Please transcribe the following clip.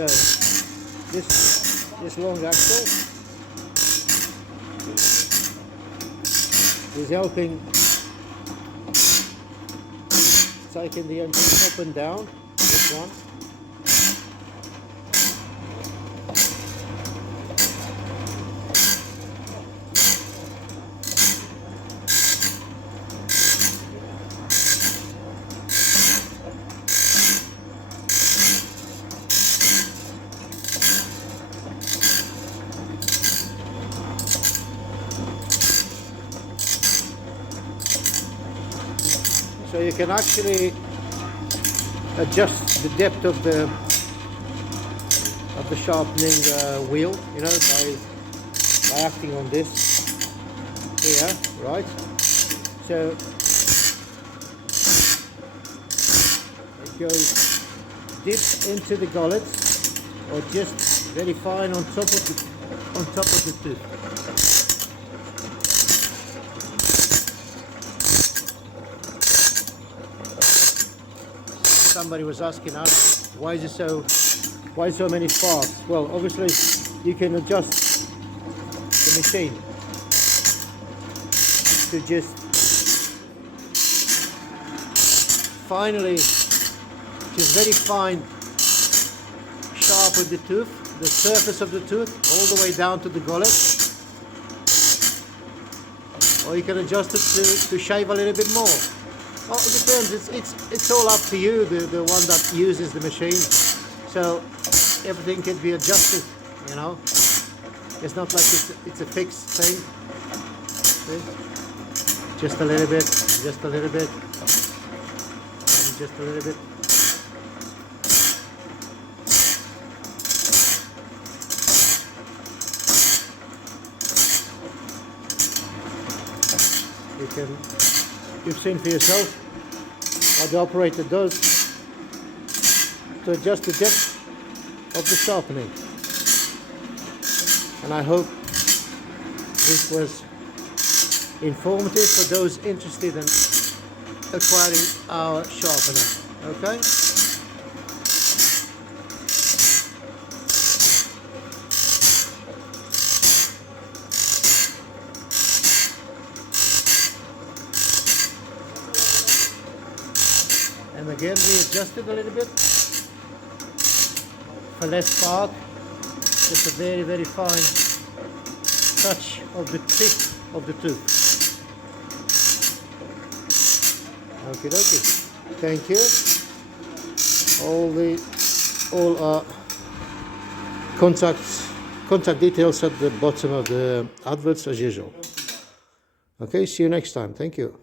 So this long axle is helping taking the engine up and down. This one. So you can actually adjust the depth of the sharpening wheel, you know, by acting on this here, right? So it goes deep into the gullets, or just very fine on top of the tooth. Somebody was asking us, why so many sparks? Well, obviously you can adjust the machine to just finally just very fine sharpen the tooth, the surface of the tooth, all the way down to the gullet. Or you can adjust it to shave a little bit more. Well, it depends. It's all up to you, the one that uses the machine. So everything can be adjusted, you know. It's not like it's a fixed thing. See? Just a little bit, just a little bit, and just a little bit. You've seen for yourself what the operator does to adjust the depth of the sharpening. And I hope this was informative for those interested in acquiring our sharpener. Okay? And again, we adjusted a little bit for less spark. Just a very, very fine touch of the tip of the tooth. Okie dokie. Thank you. All our contact details at the bottom of the adverts as usual. Okay, see you next time. Thank you.